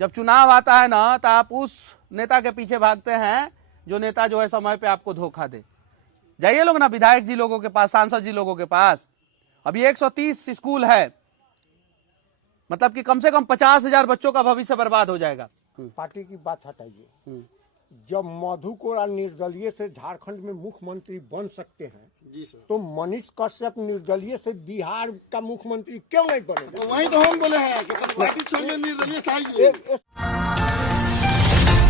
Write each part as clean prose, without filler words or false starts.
जब चुनाव आता है ना तो आप उस नेता के पीछे भागते हैं जो नेता जो है समय पे आपको धोखा दे। जाइए लोग ना विधायक जी लोगों के पास, सांसद जी लोगों के पास। अभी 130 स्कूल है, मतलब कि कम से कम 50,000 बच्चों का भविष्य बर्बाद हो जाएगा। पार्टी की बात हटाइए, जब मधु कोड़ा निर्दलीय से झारखंड में मुख्यमंत्री बन सकते हैं जी सर, तो मनीष कश्यप निर्दलीय से बिहार का मुख्यमंत्री क्यों नहीं बनेगा? तो वही तो हम बोले हैं कि पार्टी छोड़िए, निर्दलीय से आइए।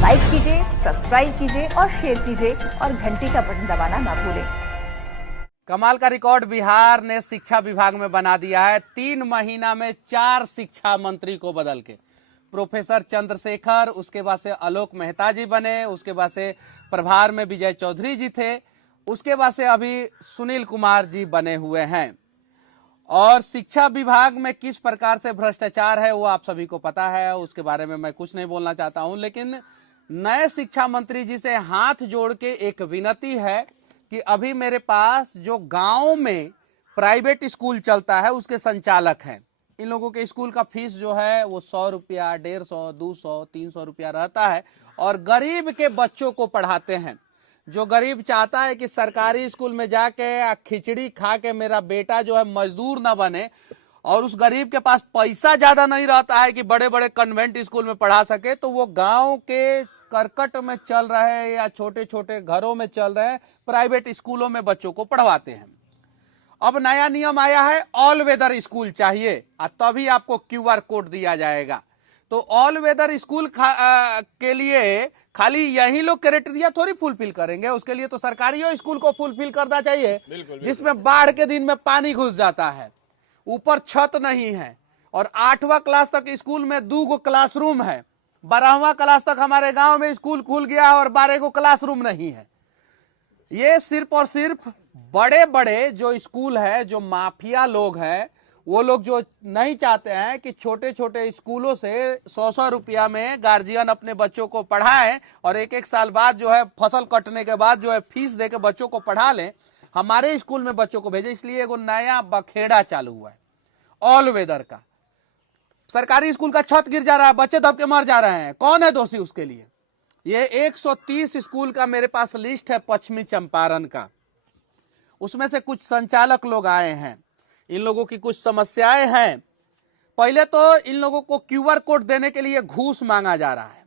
लाइक कीजिए, सब्सक्राइब कीजिए और शेयर कीजिए और घंटी का बटन दबाना ना भूलें। कमाल का रिकॉर्ड बिहार ने शिक्षा विभाग में बना दिया है। 3 महीना में 4 शिक्षा मंत्री को बदल के प्रोफेसर चंद्रशेखर, उसके बाद से आलोक मेहता जी बने, उसके बाद से प्रभार में विजय चौधरी जी थे, उसके बाद से अभी सुनील कुमार जी बने हुए हैं। और शिक्षा विभाग में किस प्रकार से भ्रष्टाचार है वो आप सभी को पता है, उसके बारे में मैं कुछ नहीं बोलना चाहता हूं। लेकिन नए शिक्षा मंत्री जी से हाथ जोड़ के एक विनती है कि अभी मेरे पास जो गांव में प्राइवेट स्कूल चलता है उसके संचालक हैं। इन लोगों के स्कूल का फीस जो है वो 100 रुपया, 150, 200, 300 रुपया रहता है और गरीब के बच्चों को पढ़ाते हैं। जो गरीब चाहता है कि सरकारी स्कूल में जाके खिचड़ी खा के मेरा बेटा जो है मजदूर ना बने, और उस गरीब के पास पैसा ज्यादा नहीं रहता है कि बड़े बड़े कन्वेंट स्कूल में पढ़ा सके, तो वो गांव के करकट में चल रहे या छोटे छोटे घरों में चल रहे प्राइवेट स्कूलों में बच्चों को पढ़वाते हैं। अब नया नियम आया है, ऑल वेदर स्कूल चाहिए और तभी आपको QR कोड दिया जाएगा। तो ऑल वेदर स्कूल के लिए खाली यही लोग क्राइटेरिया थोड़ी फुलफिल करेंगे, उसके लिए तो सरकारी स्कूल को फुलफिल करना चाहिए, जिसमें बाढ़ के दिन में पानी घुस जाता है, ऊपर छत नहीं है, और 8वां क्लास तक स्कूल में 2 क्लासरूम है, 12वां क्लास तक हमारे गांव में स्कूल खुल गया और 12 क्लासरूम नहीं है। ये सिर्फ और सिर्फ बड़े बड़े जो स्कूल है, जो माफिया लोग हैं, वो लोग जो नहीं चाहते हैं कि छोटे छोटे स्कूलों से 100 रुपया में गार्जियन अपने बच्चों को पढ़ाएं और एक साल बाद जो है फसल कटने के बाद जो है फीस दे के बच्चों को पढ़ा लें, हमारे स्कूल में बच्चों को भेजे। इसलिए एगो नया बखेड़ा चालू हुआ है ऑल वेदर का। सरकारी स्कूल का छत गिर जा रहा है, बच्चे दब के मर जा रहे हैं, कौन है दोषी उसके लिए? ये 130 स्कूल का मेरे पास लिस्ट है पश्चिमी चंपारण का, उसमें से कुछ संचालक लोग आए हैं, इन लोगों की कुछ समस्याएं हैं। पहले तो इन लोगों को QR कोड देने के लिए घूस मांगा जा रहा है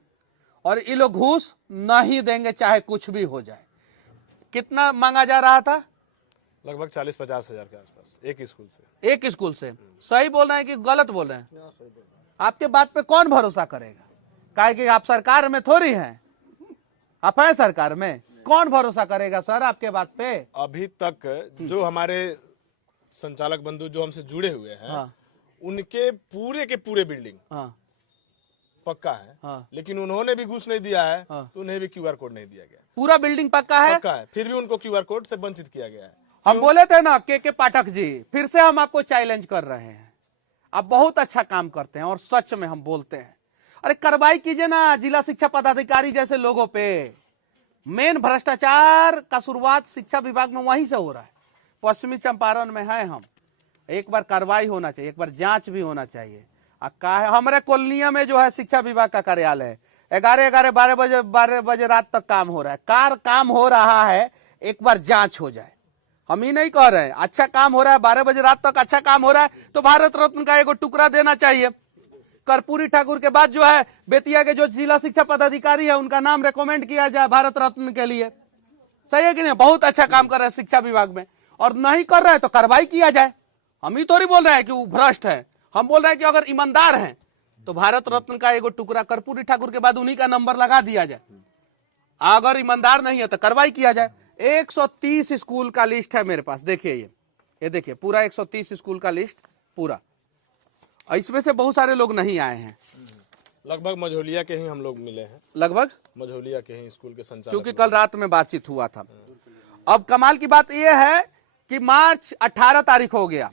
और ये लोग घूस नहीं देंगे चाहे कुछ भी हो जाए। कितना मांगा जा रहा था? लगभग 40-50 हजार के आसपास एक स्कूल से। सही बोल रहे हैं कि गलत बोल रहे हैं? आपके बात पे कौन भरोसा करेगा? काहे कि आप सरकार में थोड़ी हैं, आप हैं सरकार में, कौन भरोसा करेगा सर आपके बात पे? अभी तक जो हमारे संचालक बंधु जो हमसे जुड़े हुए हैं, हाँ। उनके पूरे के पूरे बिल्डिंग हाँ। पक्का है हाँ। लेकिन उन्होंने भी घूस नहीं दिया है हाँ। तो उन्हें भी QR कोड नहीं दिया गया। पूरा बिल्डिंग पक्का है, फिर भी उनको QR कोड से वंचित किया गया है। हम बोले थे ना के पाठक जी, फिर से हम आपको चैलेंज कर रहे हैं, आप बहुत अच्छा काम करते हैं और सच में हम बोलते हैं, अरे कार्रवाई कीजिए ना जिला शिक्षा पदाधिकारी जैसे लोगों पे। मेन भ्रष्टाचार का शुरुआत शिक्षा विभाग में वहीं से हो रहा है, पश्चिमी चंपारण में है हम। एक बार कार्रवाई होना चाहिए, एक बार जांच भी होना चाहिए। हमारे कॉलोनिया में जो है शिक्षा विभाग का कार्यालय है, 12 बजे रात तक काम हो रहा है, काम हो रहा है, एक बार जांच हो जाए। हम ही नहीं कह रहे हैं, अच्छा काम हो रहा है, 12 बजे रात तक अच्छा काम हो रहा है तो भारत रत्न का एगो टुकड़ा देना चाहिए। कर्पूरी ठाकुर के बाद जो है बेतिया के जो जिला शिक्षा पदाधिकारी है उनका नाम रेकमेंड किया जाए भारत रत्न के लिए। सही है कि नहीं? बहुत अच्छा काम कर रहे हैं शिक्षा विभाग में, और नहीं कर रहे हैं तो कार्रवाई किया जाए। हम ही थोड़ी बोल रहे हैं कि वो भ्रष्ट है, हम बोल रहे हैं कि अगर ईमानदार हैं तो भारत रत्न का एगो टुकड़ा कर्पूरी ठाकुर के बाद उन्हीं का नंबर लगा दिया जाए। अगर ईमानदार नहीं है तो कार्रवाई किया जाए। 130 स्कूल का लिस्ट है मेरे पास, देखिए ये देखिए पूरा 130 स्कूल का लिस्ट पूरा। इसमें से बहुत सारे लोग नहीं आए हैं, लगभग मझौलिया के ही हम लोग मिले हैं, लगभग मझौलिया के ही स्कूल के संचालक, क्योंकि कल रात में बातचीत हुआ था। अब कमाल की बात यह है कि मार्च 18 तारीख हो गया,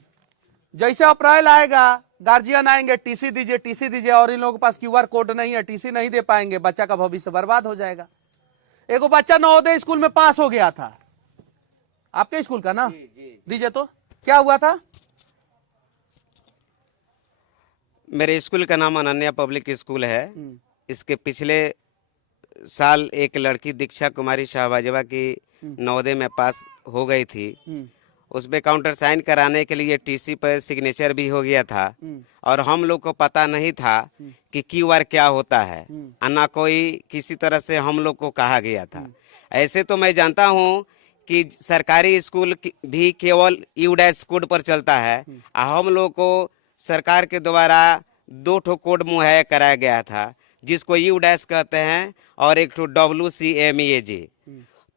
जैसे अप्रैल आएगा गार्जियन आएंगे, टीसी दीजिए, और इन लोगों के पास QR कोड नहीं है, टीसी नहीं दे पाएंगे, बच्चा का भविष्य बर्बाद हो जाएगा। एगो बच्चा नवोदय स्कूल में पास हो गया था, आपके स्कूल का ना, दीजिए तो क्या हुआ था? मेरे स्कूल का नाम अनन्या पब्लिक स्कूल है। इसके पिछले साल एक लड़की दीक्षा कुमारी शाहबाजवा की नवोदय में पास हो गई थी। उसमें काउंटर साइन कराने के लिए टीसी पर सिग्नेचर भी हो गया था और हम लोग को पता नहीं था कि QR क्या होता है, ना कोई किसी तरह से हम लोग को कहा गया था। ऐसे तो मैं जानता हूँ कि सरकारी स्कूल भी केवल U- कोड पर चलता है। हम लोग को सरकार के द्वारा 2 ठो कोड मुहैया कराया गया था, जिसको U- कहते हैं और एक ठो WCMEAG।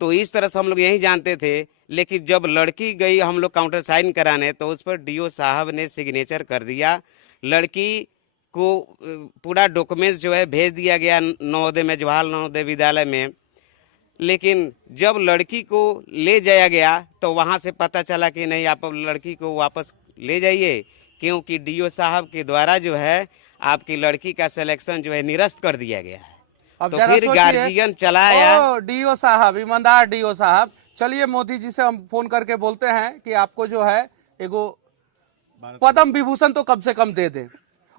तो इस तरह से हम लोग यही जानते थे। लेकिन जब लड़की गई हम लोग काउंटर साइन कराने, तो उस पर DO साहब ने सिग्नेचर कर दिया। लड़की को पूरा डॉक्यूमेंट्स जो है भेज दिया गया नवोदय में, जवाहर नवोदय विद्यालय में। लेकिन जब लड़की को ले जाया गया तो वहाँ से पता चला कि नहीं, आप लड़की को वापस ले जाइए, क्योंकि DO साहब के द्वारा जो है आपकी लड़की का सिलेक्शन जो है निरस्त कर दिया गया है। तो फिर गार्जियन चलाया। DO साहब, ईमानदार DO साहब, चलिए मोदी जी से हम फोन करके बोलते हैं कि आपको जो है एगो पद्म विभूषण तो कम से कम दे दें।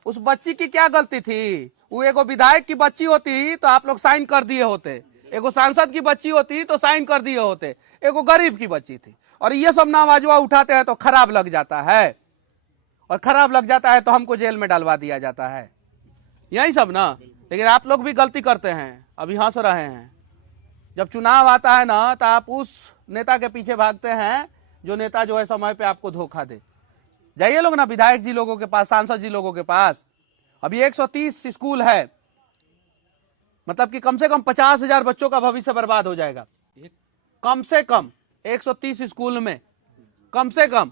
उस बच्ची की क्या गलती थी? वो एगो विधायक की बच्ची होती तो आप लोग साइन कर दिए होते, एगो सांसद की बच्ची होती तो साइन कर दिए होते, एगो गरीब की बच्ची थी। और ये सब नामाजवा उठाते हैं तो खराब लग जाता है, और खराब लग जाता है तो हमको जेल में डालवा दिया जाता है, यही सब ना। लेकिन आप लोग भी गलती करते हैं, अभी हंस रहे हैं। जब चुनाव आता है ना तो आप उस नेता के पीछे भागते हैं जो नेता जो है समय पे आपको धोखा दे। जाइए लोग ना विधायक जी लोगों के पास, सांसद जी लोगों के पास। अभी 130 स्कूल है, मतलब कि कम से कम 50,000 बच्चों का भविष्य बर्बाद हो जाएगा। कम से कम 130 स्कूल में कम से कम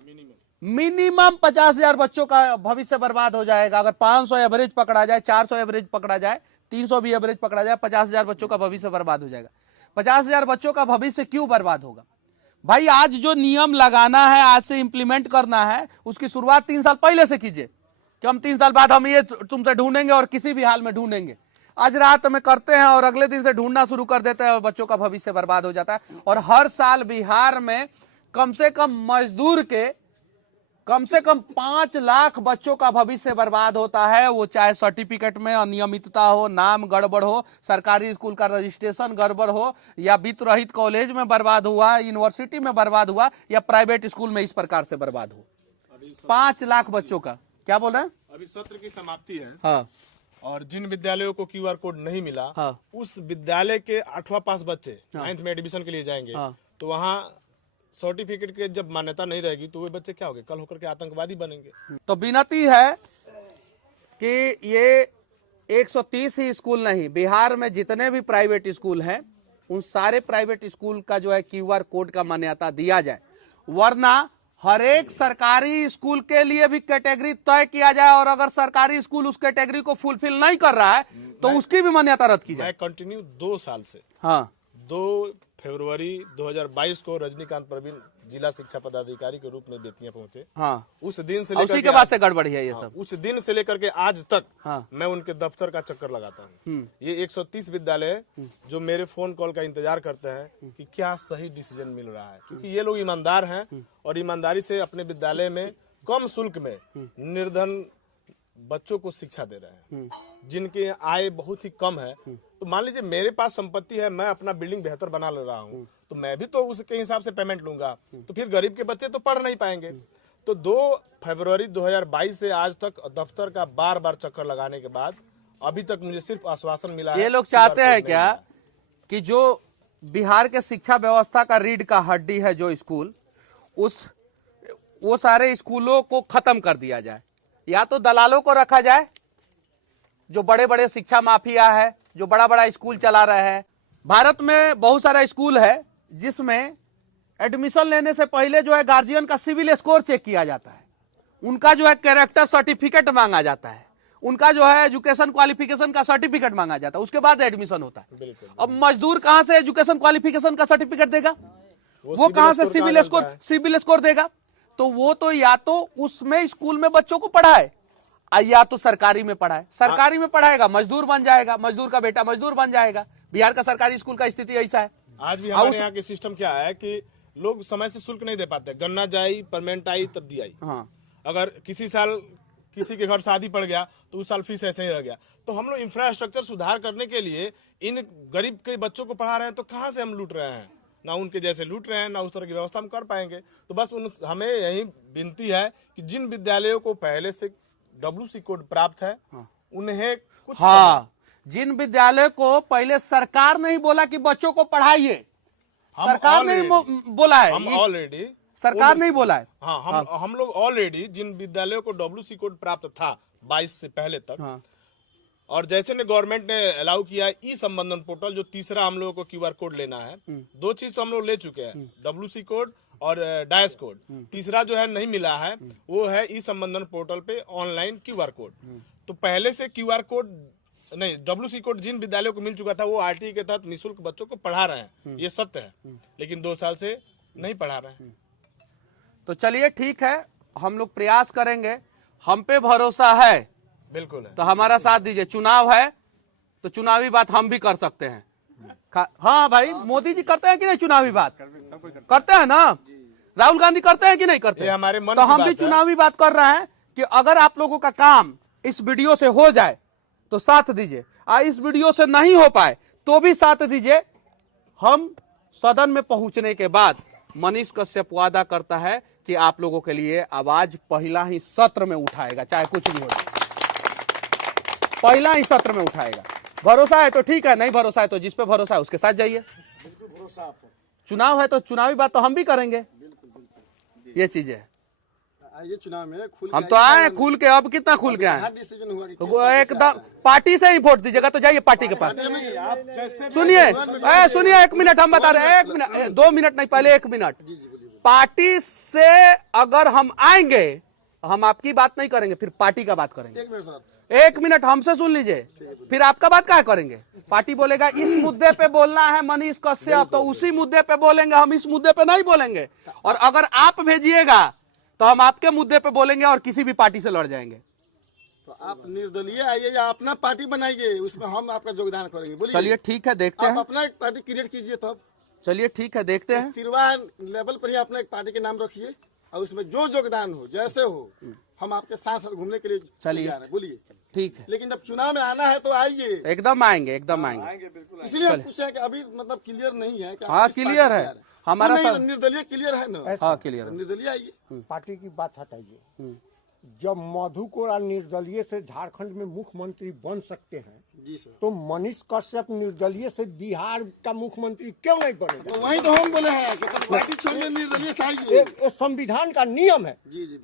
मिनिमम 50,000 बच्चों का भविष्य बर्बाद हो जाएगा। अगर 500 एवरेज पकड़ा जाए, 400 एवरेज पकड़ा जाए, 300 भी एवरेज पकड़ा जाए, 50,000 बच्चों का भविष्य बर्बाद हो जाएगा। 50,000 बच्चों का भविष्य क्यों बर्बाद होगा भाई? आज जो नियम लगाना है, आज से इंप्लीमेंट करना है, उसकी शुरुआत 3 साल पहले से कीजिए कि हम 3 साल बाद हम ये तुमसे ढूंढेंगे और किसी भी हाल में ढूंढेंगे। आज रात में करते हैं और अगले दिन से ढूंढना शुरू कर देते हैं और बच्चों का भविष्य बर्बाद हो जाता है। और हर साल बिहार में कम से कम मजदूर के कम से कम 5 लाख बच्चों का भविष्य बर्बाद होता है। वो चाहे सर्टिफिकेट में अनियमितता हो, नाम गड़बड़ हो, सरकारी स्कूल का रजिस्ट्रेशन गड़बड़ हो, या वित्त रहित कॉलेज में बर्बाद हुआ, यूनिवर्सिटी में बर्बाद हुआ, या प्राइवेट स्कूल में इस प्रकार से बर्बाद हो। 5 लाख बच्चों का। क्या बोल रहे हैं? अभी सत्र की समाप्ति है। हाँ। और जिन विद्यालयों को QR कोड नहीं मिला, हाँ। उस विद्यालय के 8वां पास बच्चे 9th में एडमिशन के लिए जाएंगे। हाँ। तो वहाँ सर्टिफिकेट के जब मान्यता नहीं रहेगी तो वे बच्चे क्या होंगे? कल होकर के आतंकवादी बनेंगे। तो विनती है कि ये 130 ही स्कूल नहीं, बिहार में जितने भी प्राइवेट स्कूल हैं उन सारे प्राइवेट स्कूल का जो है QR कोड का मान्यता दिया जाए, वरना हर एक सरकारी स्कूल के लिए भी कैटेगरी तय किया जाए, और अगर सरकारी स्कूल उस कैटेगरी को फुलफिल नहीं कर रहा है तो उसकी भी मान्यता रद्द की जाए। मैं कंटिन्यू 2 साल से, हाँ, 2 फरवरी 2022 को रजनीकांत प्रवीण जिला शिक्षा पदाधिकारी के रूप में बेतिया पहुंचे। हाँ, उस दिन से उसी के बाद से गड़बड़ी है ये सब। उस दिन से लेकर के आज तक हाँ। मैं उनके दफ्तर का चक्कर लगाता हूँ। ये 130 विद्यालय जो मेरे फोन कॉल का इंतजार करते हैं कि क्या सही डिसीजन मिल रहा है, क्योंकि ये लोग ईमानदार हैं और ईमानदारी से अपने विद्यालय में कम शुल्क में निर्धन बच्चों को शिक्षा दे रहे हैं, जिनके आय बहुत ही कम है। तो मान लीजिए मेरे पास संपत्ति है, मैं अपना बिल्डिंग बेहतर बना ले रहा हूँ, तो मैं भी तो उसके हिसाब से पेमेंट लूंगा, तो फिर गरीब के बच्चे तो पढ़ नहीं पाएंगे। तो 2 फरवरी 2022 से आज तक दफ्तर का बार बार चक्कर लगाने के बाद अभी तक मुझे सिर्फ आश्वासन मिला है। ये लोग चाहते हैं क्या कि जो बिहार के शिक्षा व्यवस्था का रीढ़ का हड्डी है जो स्कूल, वो सारे स्कूलों को खत्म कर दिया जाए, या तो दलालों को रखा जाए जो बड़े बड़े शिक्षा माफिया है, जो बड़ा बड़ा स्कूल चला रहे हैं। भारत में बहुत सारा स्कूल है जिसमें एडमिशन लेने से पहले जो है गार्जियन का सिविल स्कोर चेक किया जाता है, उनका जो है कैरेक्टर सर्टिफिकेट मांगा जाता है, उनका जो है एजुकेशन क्वालिफिकेशन का सर्टिफिकेट मांगा जाता है, उसके बाद एडमिशन होता है। अब मजदूर कहां से एजुकेशन क्वालिफिकेशन का सर्टिफिकेट देगा? वो कहां से सिविल स्कोर देगा? तो वो तो या तो उसमें स्कूल में बच्चों को पढ़ाए, या तो सरकारी में पढ़ाए। सरकारी में पढ़ाएगा, मजदूर बन जाएगा, मजदूर का बेटा मजदूर बन जाएगा। बिहार का सरकारी स्कूल का स्थिति ऐसा है। आज भी हमारे यहाँ के सिस्टम क्या है कि लोग समय से शुल्क नहीं दे पाते। गन्ना जाई, परमेंट आई, तब दी आई। हाँ। अगर किसी साल किसी के घर शादी पड़ गया तो उस साल फीस ऐसे ही रह गया। तो हम लोग इंफ्रास्ट्रक्चर सुधार करने के लिए इन गरीब के बच्चों को पढ़ा रहे हैं, तो कहाँ से हम लूट रहे हैं? ना उनके जैसे लूट रहे हैं, ना उस तरह की व्यवस्था हम कर पाएंगे। तो बस हमें यही विनती है कि जिन विद्यालयों को पहले से WC कोड प्राप्त है उन्हें कुछ जिन विद्यालय को पहले सरकार नहीं बोला कि बच्चों को पढ़ाइए, सरकार नहीं बोला है, हम ऑलरेडी सरकार नहीं बोला है। हाँ, हम लोग ऑलरेडी जिन विद्यालयों को WC कोड प्राप्त था 22 से पहले तक, और जैसे ने गवर्नमेंट ने अलाउ किया है ई संबंधन पोर्टल, जो तीसरा हम लोगों को QR कोड लेना है। 2 चीज तो हम लोग ले चुके हैं, WC कोड और डायस कोड। तीसरा जो है नहीं मिला है, वो है ई संबंधन पोर्टल पे ऑनलाइन QR कोड। तो पहले से QR कोड नहीं, WC कोड जिन विद्यालयों को मिल चुका था वो RTE के तहत निःशुल्क बच्चों को पढ़ा रहे हैं, ये सत्य है। लेकिन 2 साल से नहीं पढ़ा रहे हैं। तो चलिए ठीक है, हम लोग प्रयास करेंगे, हम पे भरोसा है, बिल्कुल है। तो हमारा साथ दीजिए। चुनाव है तो चुनावी बात हम भी कर सकते हैं। हाँ भाई, मोदी जी करते हैं कि नहीं चुनावी बात? करते हैं ना? राहुल गांधी करते हैं कि नहीं करते? हमारे मन तो हम भी चुनावी बात कर रहे हैं कि अगर आप लोगों का काम इस वीडियो से हो जाए तो साथ दीजिए, इस वीडियो से नहीं हो पाए तो भी साथ दीजिए। हम सदन में पहुंचने के बाद मनीष कश्यप वादा करता है कि आप लोगों के लिए आवाज पहला ही सत्र में उठाएगा, चाहे कुछ भी हो जाए, पहला ही सत्र में उठाएगा। भरोसा है तो ठीक है, नहीं भरोसा है तो जिस पे भरोसा है उसके साथ जाइए। चुनाव है तो चुनावी बात तो हम भी करेंगे, ये चीजें है। ये चुनाव में हम तो आए खुल के, अब कितना खुल के आए, तो एकदम पार्टी से ही वोट दीजिएगा तो जाइए पार्टी के पास। सुनिए 1 मिनट, हम बता रहे हैं, 1 मिनट, 2 मिनट नहीं, पहले 1 मिनट। पार्टी से अगर हम आएंगे, हम आपकी बात नहीं करेंगे, फिर पार्टी का बात करेंगे। 1 मिनट हमसे सुन लीजिए, फिर आपका बात क्या करेंगे? पार्टी बोलेगा इस मुद्दे पे बोलना है मनीष कश्यप, तो उसी मुद्दे पे बोलेंगे, हम इस मुद्दे पे नहीं बोलेंगे। और अगर आप भेजिएगा तो हम आपके मुद्दे पे बोलेंगे और किसी भी पार्टी से लड़ जाएंगे। तो आप निर्दलीय आइए या अपना पार्टी बनाइए, उसमें हम आपका योगदान करेंगे। बोलिए। चलिए ठीक है, देखते हैं। आप अपना एक पार्टी क्रिएट कीजिए तब। चलिए ठीक है, देखते हैं। तिरवा लेवल पर ही अपना एक पार्टी के नाम रखिए और उसमें जो योगदान हो, जैसे हो, हम आपके साथ साथ घूमने के लिए चलिए। तैयार हैं। बोलिए। ठीक है, लेकिन जब चुनाव में आना है तो आइए। एकदम आएंगे, एकदम आएंगे। इसलिए हम पूछे कि अभी मतलब क्लियर नहीं है कि हाँ, क्लियर है हमारा सब। निर्दलीय क्लियर है ना? हाँ क्लियर है। निर्दलीय आइए। पार्टी की बात हटाइए। जब मधु कोड़ा निर्दलीय से झारखंड में मुख्यमंत्री बन सकते हैं, जी सर, तो मनीष कश्यप निर्दलीय से बिहार का मुख्यमंत्री क्यों नहीं बनेगा? तो वही तो हम बोले हैं कि पार्टी छोड़िए, निर्दलीय से आइए। ये संविधान का नियम है। जी जी।